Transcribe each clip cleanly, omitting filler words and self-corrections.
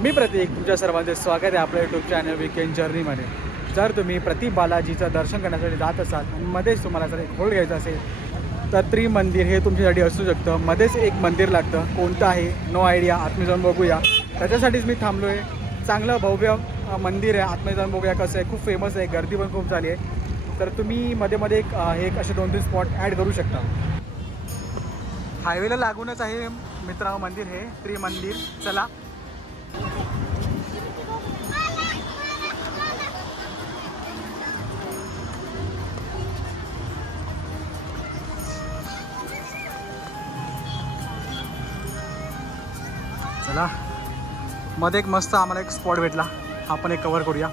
मी प्रतीक, तुमच्या सर्वांचे स्वागत आहे आपल्या यूट्यूब चॅनल वीकेंड जर्नीमध्ये। जर तुम्ही प्रति बालाजीचं दर्शन करण्यासाठी जात असाल आणि मध्येच तुम्हाला जर एक होल्ड घ्यायचं असेल तर त्रिमंदिर हे तुमच्यासाठी असू शकतं। मध्येच एक मंदिर लागतं, कोणतं आहे नो आयडिया, आतमध्ये जाऊन बघूया। त्याच्यासाठीच मी थांबलो आहे। चांगलं भव्य मंदिर आहे, आतमध्ये जाऊन बघूया कसं आहे। खूप फेमस आहे, गर्दी पण खूप झाली आहे, तर तुम्ही मध्ये मध्ये एक असे 2-3 स्पॉट ॲड करू शकता। हायवेला लागूनच आहे मित्रांनो मंदिर हे त्रिमंदिर। चला चला, मध्ये एक मस्त आम्हाला एक स्पॉट भेटला, हा पण एक कव्हर करूया।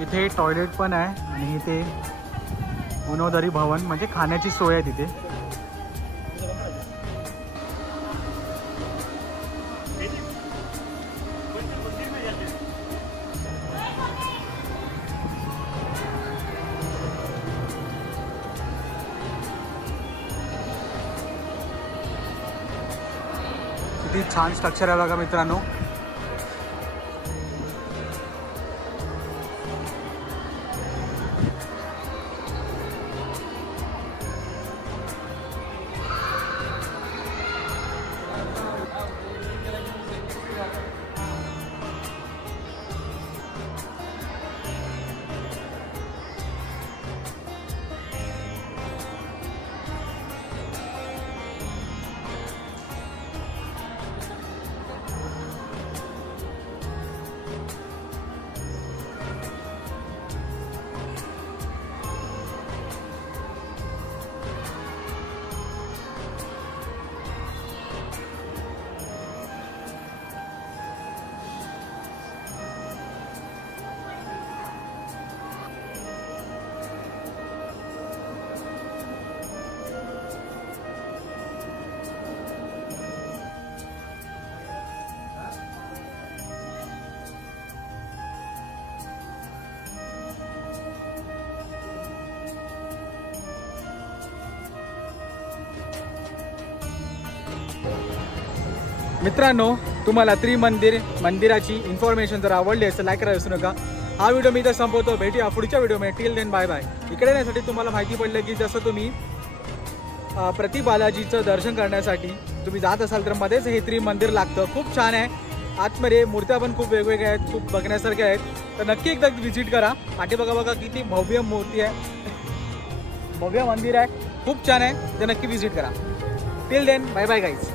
इथे टॉयलेट पण आहे आणि इथे गुणोदरी भवन म्हणजे खाण्याची सोय आहे तिथे। किती छान स्ट्रक्चर आहे बघा मित्रांनो। मित्रांनो, तुम्हाला मंदिराची इन्फॉर्मेशन जर आवडली असेल लाईक करायला विसरू नका। हा व्हिडिओ मी इथं संपवतो, भेटूया पुढच्या व्हिडिओमध्ये। Till then bye bye. इकडे येण्यासाठी तुम्हाला माहिती पडलं की जसं तुम्ही प्रति बालाजीचं दर्शन करण्यासाठी तुम्ही जात असाल तर मध्येच हे त्रिमंदिर लागतं। खूप छान आहे, आतमध्ये मूर्त्या पण खूप वेगवेगळ्या आहेत, खूप बघण्यासारख्या आहेत, तर नक्की एकदा व्हिजिट करा। पाठी बघा किती भव्य मूर्ती आहे, भव्य मंदिर आहे, खूप छान आहे, तर नक्की व्हिजिट करा। Till then bye bye guys.